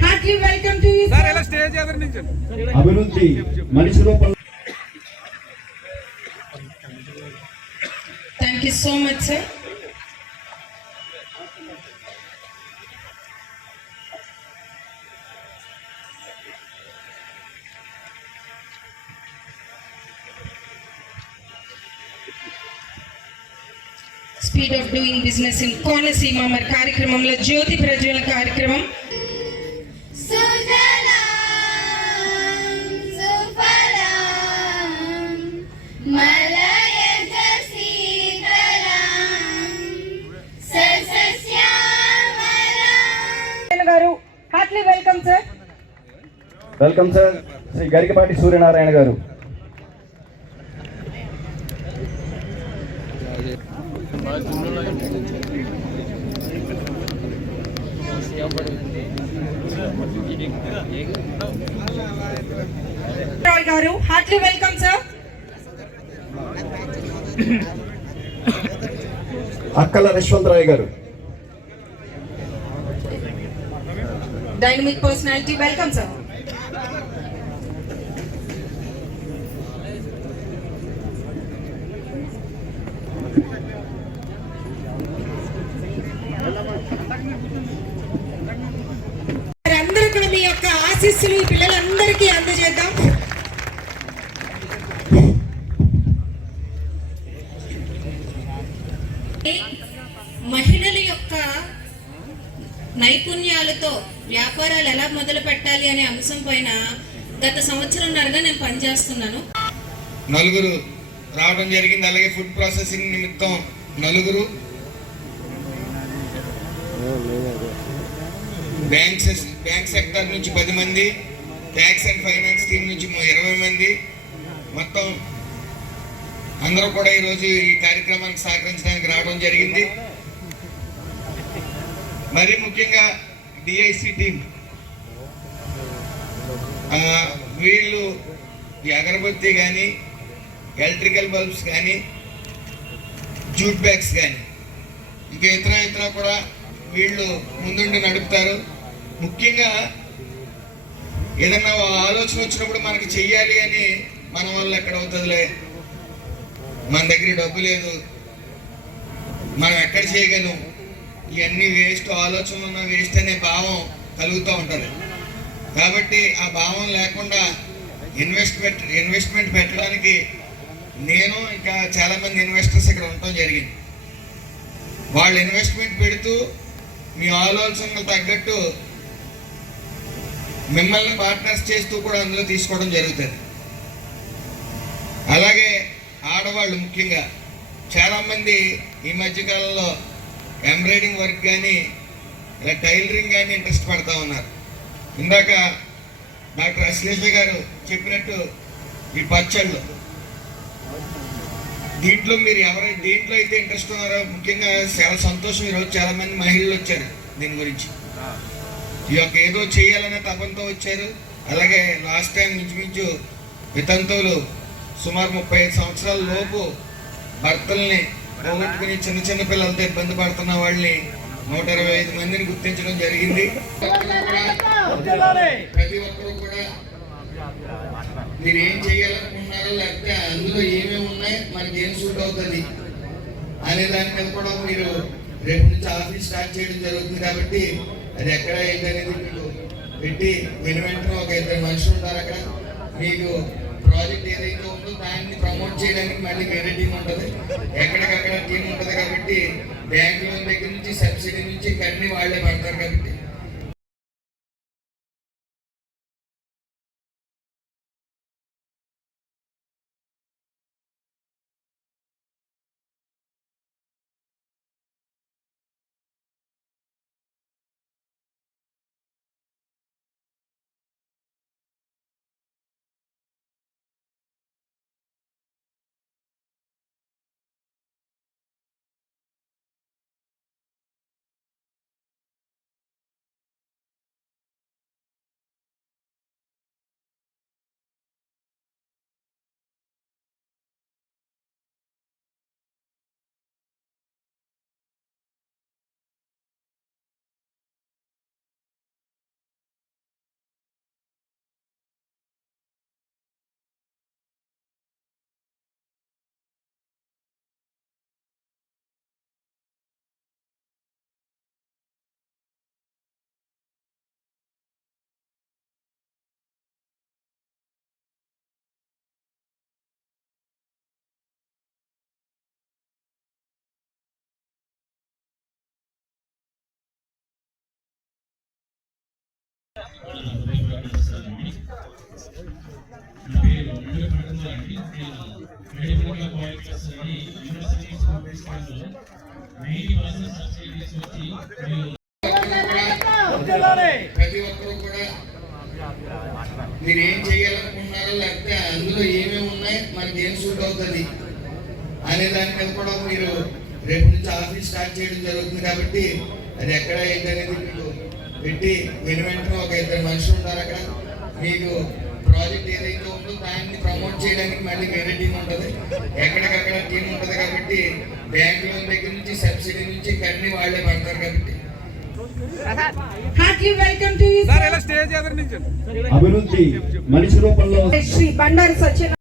Heartily welcome to you, sir. అభివృద్ధి మనిషి రూపంలో. Thank you so much, sir. Speed of doing business in Konaseema మరి కార్యక్రమంలో జ్యోతి ప్రజ్వలన కార్యక్రమం. గారు heartily welcome sir. Welcome sir. Shri Garikapati Suryanarayana గారు. గారు heartily welcome sir. Akkala Yashwantrai గారు. Dynamic personality welcome sir. అందరూ కూడా మీ యొక్క ఆశీస్సులు ఈ పిల్లలందరికీ అందజేద్దాం. మహిళల యొక్క నైపుణ్యాలతో వ్యాపారాలు ఎలా మొదలు పెట్టాలి అనే అంశం పైన గత సంవత్సరంన్నరగా నేను పనిచేస్తున్నాను. నలుగురు రావడం జరిగింది. అలాగే ఫుడ్ ప్రాసెసింగ్ నిమిత్తం నలుగురు, బ్యాంక్ సెక్టర్ నుంచి 10 మంది, ట్యాక్స్ అండ్ ఫైనాన్స్ టీం నుంచి 20 మంది, మొత్తం అందరూ కూడా ఈరోజు ఈ కార్యక్రమానికి సహకరించడానికి రావడం జరిగింది. మరి ముఖ్యంగా డిఐసి టీం వీళ్ళు ఈ అగరబత్తి కానీ, ఎలక్ట్రికల్ బల్బ్స్ కానీ, జూట్ బ్యాగ్స్ కానీ, ఇంకా ఇతర కూడా వీళ్ళు ముందుండి నడుపుతారు. ముఖ్యంగా ఏదన్నా ఆలోచన వచ్చినప్పుడు మనకి చెయ్యాలి అని మన వల్ల ఎక్కడ అవుతుందిలే, మన దగ్గర డబ్బు లేదు, మనం ఎక్కడ చేయగలం, ఇవన్నీ వేస్ట్, ఆలోచనలు ఉన్న వేస్ట్ అనే భావం కలుగుతూ ఉంటుంది. కాబట్టి ఆ భావం లేకుండా ఇన్వెస్ట్మెంట్ పెట్టడానికి నేను ఇంకా చాలామంది ఇన్వెస్టర్స్ ఇక్కడ ఉండటం జరిగింది. వాళ్ళు ఇన్వెస్ట్మెంట్ పెడుతూ మీ ఆలోచనకు తగ్గట్టు మిమ్మల్ని పార్ట్నర్స్ చేస్తూ కూడా అందులో తీసుకోవడం జరుగుతుంది. అలాగే ఆడవాళ్ళు ముఖ్యంగా చాలామంది ఈ మధ్యకాలంలో ఎంబ్రాయిడింగ్ వర్క్ కానీ ఇలా టైలరింగ్ కానీ ఇంట్రెస్ట్ పడతా ఉన్నారు. ఇందాక డాక్టర్ అశ్లేష గారు చెప్పినట్టు ఈ పచ్చళ్ళు, దీంట్లో మీరు దేంట్లో అయితే ఇంట్రెస్ట్ ఉన్నారో ముఖ్యంగా చాలా సంతోషం. ఈరోజు చాలా మంది మహిళలు వచ్చారు దీని గురించి, ఈ యొక్క ఏదో చేయాలనే తపంతో వచ్చారు. అలాగే లాస్ట్ టైం ఇంచుమించు వితంతువులు సుమారు 35 సంవత్సరాల లోపు భర్తల్ని పోగొట్టుకుని చిన్న పిల్లలతో ఇబ్బంది పడుతున్న వాళ్ళని 125 మందిని గుర్తించడం జరిగింది. ప్రతి ఒక్కరూ కూడా మీరు ఏం చేయాలనుకుంటున్నారో, లేకపోతే అందులో ఏమేమి ఉన్నాయి, మనకి ఏం సూట్ అవుతుంది అనే దాని మీద కూడా మీరు రేపు నుంచి ఆఫీస్ స్టార్ట్ చేయడం జరుగుతుంది. కాబట్టి అది ఎక్కడ ఏంటనేది మీకు పెట్టి వెంటనే ఒక 2 మనుషులు ఉంటారు అక్కడ. మీకు ప్రాజెక్ట్ ఏదైతే ఉందో దాన్ని ప్రమోట్ చేయడానికి మళ్ళీ వేరే టీం ఉంటుంది, ఎక్కడికక్కడ టీం ఉంటుంది. కాబట్టి బ్యాంక్ లోన్ దగ్గర నుంచి సబ్సిడీ నుంచి అన్ని వాళ్ళే పడతారు. కాబట్టి ప్రతి ఒక్కరు కూడా మీరు ఏం చేయాలనుకుంటున్నారో లేకపోతే అందులో ఏమేమి ఉన్నాయి మనకి ఏం సూట్ అవుతుంది అనే దాని మీద కూడా మీరు రేపు నుంచి ఆఫీస్ స్టార్ట్ చేయడం జరుగుతుంది. కాబట్టి అది ఎక్కడ ఏంటనేది మీకు పెట్టి వెంటనే ఒక 2 మనుషులు ఉంటారు అక్కడ. మీకు ప్రాజెక్ట్ ఏదైతే ఉందో దాన్ని ప్రమోట్ చేయడానికి మళ్ళీ వేరే టీం ఉంటుంది, ఎక్కడికక్కడ టీం ఉంటుంది. కాబట్టి బ్యాంక్ లోన్ దగ్గర నుంచి సబ్సిడీ నుంచి అన్ని వాళ్ళే పడతారు. కాబట్టి Heartily welcome to you, అభివృద్ధి మనిషి రూపంలో Sri Bandari Sachin.